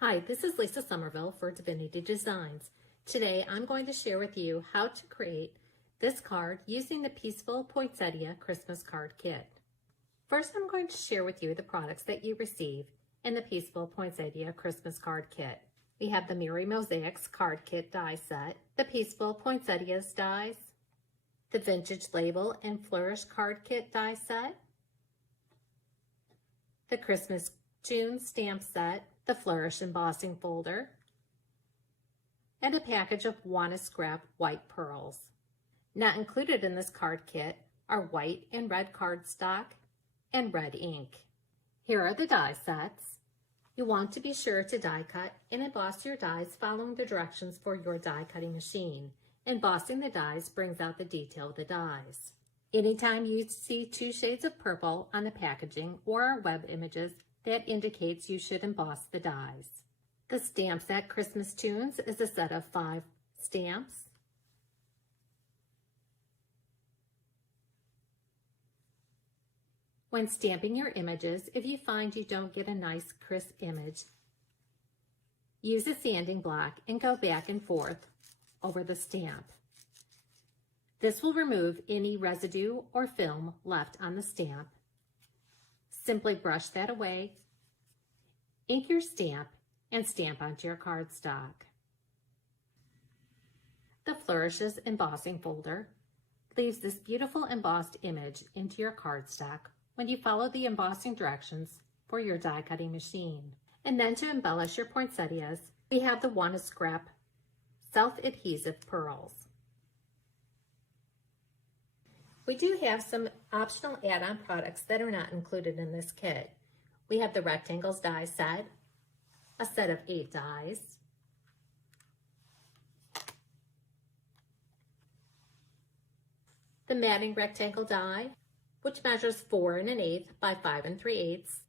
Hi, this is Lisa Somerville for Divinity Designs. Today I'm going to share with you how to create this card using the Peaceful Poinsettia Christmas Card Kit. First, I'm going to share with you the products that you receive in the Peaceful Poinsettia Christmas Card Kit. We have the Merry Mosaics Card Kit die set, the Peaceful Poinsettias dies, the Vintage Label and Flourish Card Kit die set, the Christmas Tunes stamp set, the Flourish embossing folder, and a package of Wanna Scrap white pearls. Not included in this card kit are white and red cardstock and red ink. Here are the die sets. You want to be sure to die cut and emboss your dies following the directions for your die cutting machine. Embossing the dies brings out the detail of the dies. Anytime you see two shades of purple on the packaging or our web images, that indicates you should emboss the dies. The stamp set Christmas Tunes is a set of 5 stamps. When stamping your images, if you find you don't get a nice crisp image, use a sanding block and go back and forth over the stamp. This will remove any residue or film left on the stamp. Simply brush that away, ink your stamp, and stamp onto your cardstock. The Flourishes embossing folder leaves this beautiful embossed image into your cardstock when you follow the embossing directions for your die cutting machine. And then to embellish your poinsettias, we have the Wanna Scrap self-adhesive pearls. We do have some optional add-on products that are not included in this kit. We have the Rectangles die set, a set of 8 dies, the matting rectangle die, which measures 4 1/8 by 5 3/8.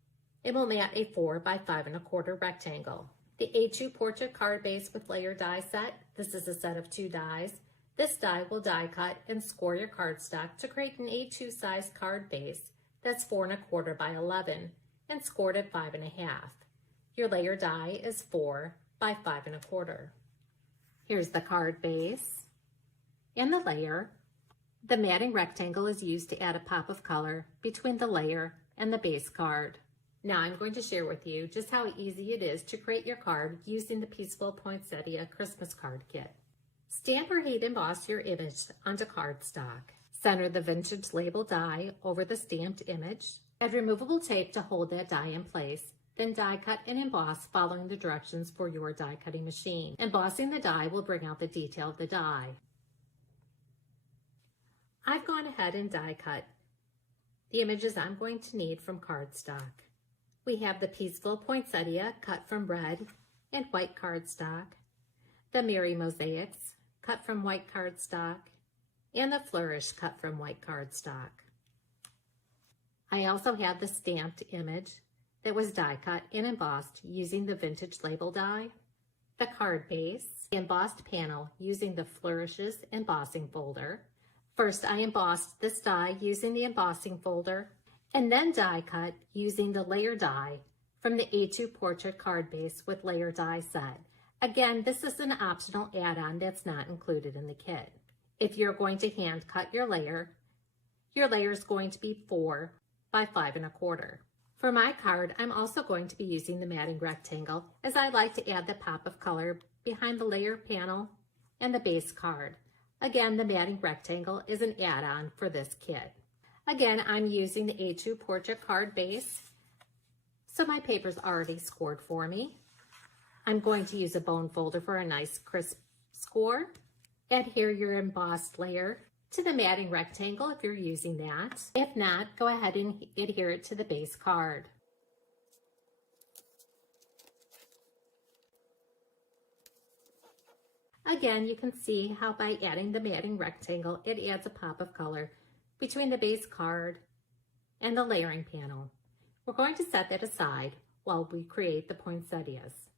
It will mat a 4 by 5 1/4 rectangle. The A2 portrait card base with layer die set. This is a set of 2 dies. This die will die cut and score your cardstock to create an A2 size card base that's 4 1/4 by 11 and scored at 5 1/2. Your layer die is 4 by 5 1/4. Here's the card base and the layer. The matting rectangle is used to add a pop of color between the layer and the base card. Now I'm going to share with you just how easy it is to create your card using the Peaceful Poinsettia Christmas Card Kit. Stamp or heat emboss your image onto cardstock. Center the Vintage Label die over the stamped image. Add removable tape to hold that die in place. Then die cut and emboss following the directions for your die cutting machine. Embossing the die will bring out the detail of the die. I've gone ahead and die cut the images I'm going to need from cardstock. We have the Peaceful Poinsettia cut from red and white cardstock, the Merry Mosaics cut from white cardstock, and the Flourish cut from white cardstock. I also have the stamped image that was die cut and embossed using the Vintage Label die, the card base, the embossed panel using the Flourishes embossing folder. First, I embossed this die using the embossing folder, and then die cut using the layer die from the A2 portrait card base with layer die set. Again, this is an optional add-on that's not included in the kit. If you're going to hand cut your layer is going to be 4 by 5 1/4. For my card, I'm also going to be using the matting rectangle as I like to add the pop of color behind the layer panel and the base card. Again, the matting rectangle is an add-on for this kit. Again, I'm using the A2 portrait card base, so my paper's already scored for me. I'm going to use a bone folder for a nice crisp score. Adhere your embossed layer to the matting rectangle if you're using that. If not, go ahead and adhere it to the base card. Again, you can see how by adding the matting rectangle, it adds a pop of color between the base card and the layering panel. We're going to set that aside while we create the poinsettias.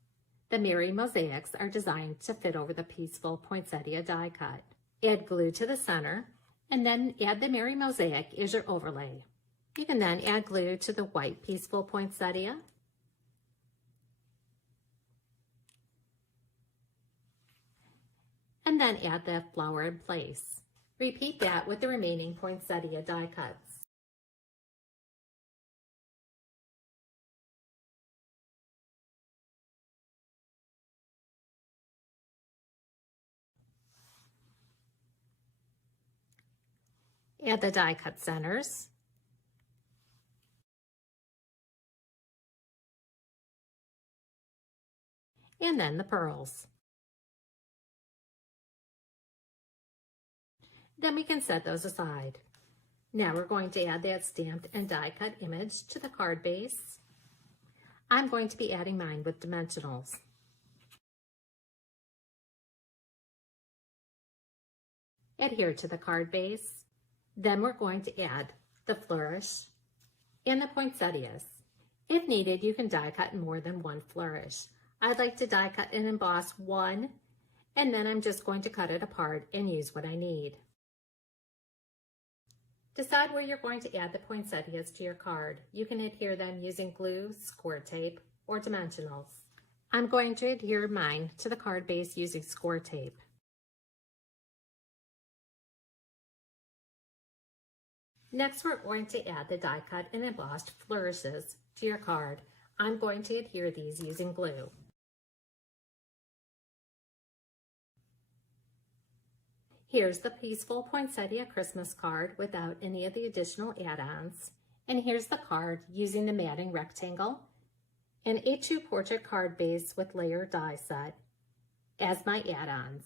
The Merry Mosaics are designed to fit over the Peaceful Poinsettia die cut. Add glue to the center, and then add the Merry Mosaic as your overlay. You can then add glue to the white Peaceful Poinsettia and then add that flower in place. Repeat that with the remaining poinsettia die cuts. Add the die cut centers. And then the pearls. Then we can set those aside. Now we're going to add that stamped and die cut image to the card base. I'm going to be adding mine with dimensionals. Adhere to the card base. Then we're going to add the flourish and the poinsettias. If needed, you can die cut in more than one flourish. I'd like to die cut and emboss one, and then I'm just going to cut it apart and use what I need. Decide where you're going to add the poinsettias to your card. You can adhere them using glue, score tape, or dimensionals. I'm going to adhere mine to the card base using score tape. Next, we're going to add the die cut and embossed flourishes to your card. I'm going to adhere these using glue. Here's the Peaceful Poinsettia Christmas card without any of the additional add-ons. And here's the card using the matting rectangle and A2 portrait card base with layer die set as my add-ons.